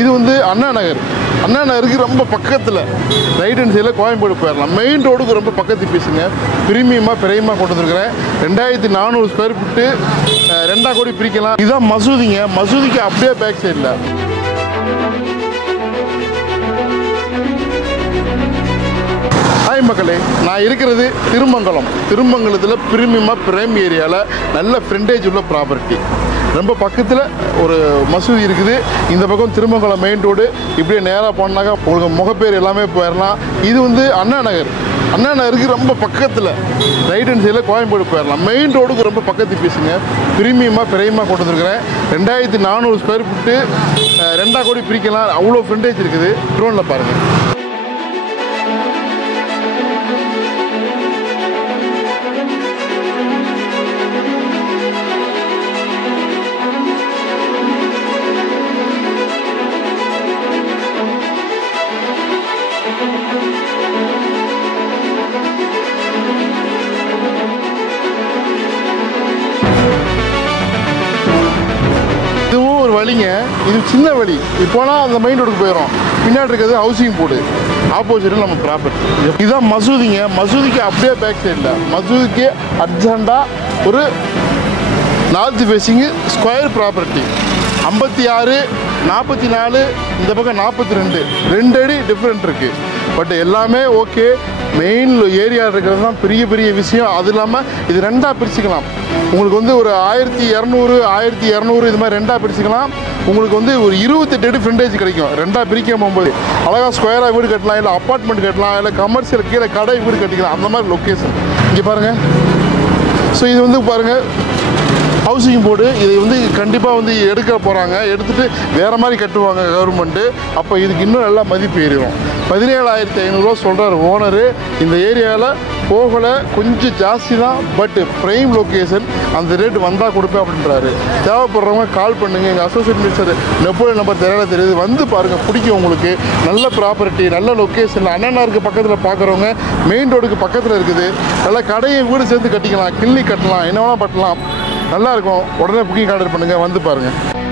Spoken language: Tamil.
இது வந்து அண்ணா நகருக்கு ரொம்ப பக்கத்தில் ரைட் ஹேண்ட் சைடில் கோயம்பேடு போயிடலாம். மெயின் ரோடுக்கு ரொம்ப பக்கத்து பீஸுங்க. பிரீமியமாக கொண்டு வந்துருக்கிறேன். 2400 ஸ்கொயர் ஃபீட்டு 2 கோடி பிரிக்கலாம். இதுதான் மசூதிங்க. மசூதிக்கு அப்படியே பேக் சைடில். ஹாய் மக்களே, நான் இருக்கிறது திருமங்கலத்தில் பிரைம் ஏரியாவில் நல்ல ஃப்ரண்டேஜ் உள்ள ப்ராப்பர்ட்டி. ரொம்ப பக்கத்தில் ஒரு மசூதி இருக்குது. இந்த பக்கம் திருமங்கலம் மெயின் ரோடு. இப்படியே நேராக போனாக்கா உங்களுக்கு முகப்பேர் எல்லாமே போயிடலாம். இது வந்து அண்ணா நகருக்கு ரொம்ப பக்கத்தில் ரைட் ஹேண்ட் சைடில் கோயம்பேடு போயிடலாம். மெயின் ரோடுக்கு ரொம்ப பக்கத்து பீஸுங்க. பிரீமியமாக கொண்டு வந்துருக்கிறேன். 2400 ஸ்கொயர் ஃபீட்டு 2 கோடி பிரிக்கலாம். அவ்வளோ ஃப்ரண்டேஜ் இருக்குது. ட்ரோனில் பாருங்கள். இதுவும் ஒரு வழிங்க. இது சின்ன வழி. இப்போலாம் அந்த மெயின் ரோடுக்கு போயிடும். பின்னாடி இருக்கிறது ஹவுசிங் போர்டு. ஆப்போசிட்டில் நம்ம ப்ராப்பர்ட்டி. இதுதான் மசூதிங்க. மசூதிக்கு அப்படியே பேக் சைடில். மசூதிக்கு அர்ஜெண்டாக ஒரு நார்த் ஃபேஸிங்கு ஸ்கொயர் ப்ராப்பர்ட்டி. 56, 44, இந்த பக்கம் 42, 2 அடி டிஃப்ரெண்ட் இருக்குது. பட் எல்லாமே ஓகே. மெயின் ஏரியா இருக்கிறது தான் பெரிய விஷயம். அது இல்லாமல் இது 2ஆக பிரிச்சுக்கலாம். உங்களுக்கு வந்து ஒரு 1200 இது மாதிரி 2ஆக பிரிச்சுக்கலாம். உங்களுக்கு வந்து ஒரு 28 அடி ஃப்ரண்டேஜ் கிடைக்கும். 2ஆக பிரிக்க போகும்போது அழகாக ஸ்கொயராக வீடு கட்டலாம், இல்லை அப்பார்ட்மெண்ட் கட்டலாம், இல்லை கமர்ஷியல் கீழே கடை வீடு கட்டிக்கலாம். அந்த மாதிரி லொக்கேஷன் இங்கே பாருங்கள். ஸோ இது வந்து பாருங்கள் ஹவுசிங் போர்டு. இதை வந்து கண்டிப்பாக வந்து எடுக்க போகிறாங்க. எடுத்துகிட்டு வேறு மாதிரி கட்டுவாங்க கவர்மெண்ட்டு. அப்போ இதுக்கு இன்னும் நல்லா மதிப்பு ஏறிடும். 17,500 சொல்கிறார் ஓனரு. இந்த ஏரியாவில் போகலை, கொஞ்சம் ஜாஸ்தி தான். But prime location. அந்த ரேட் வந்தால் கொடுப்பேன் அப்படின்றாரு. தேவைப்படுறவங்க கால் பண்ணுங்கள். எங்கள் அசோசியேட் மினிஸ்டர் நெப்போலியன் நம்பர் தெரியுது. வந்து பாருங்கள், பிடிக்கும் உங்களுக்கு. நல்ல ப்ராப்பர்ட்டி, நல்ல லொக்கேஷன். அண்ணனாருக்கு பக்கத்தில் பார்க்குறவங்க மெயின் ரோடுக்கு பக்கத்தில் இருக்குது. நல்லா கடையை வீடு சேர்ந்து கட்டிக்கலாம், கிளினிக் கட்டலாம், என்ன வேணால் பண்ணலாம். நல்லாயிருக்கும். உடனே புக்கிங் ஆர்டர் பண்ணுங்கள். வந்து பாருங்கள்.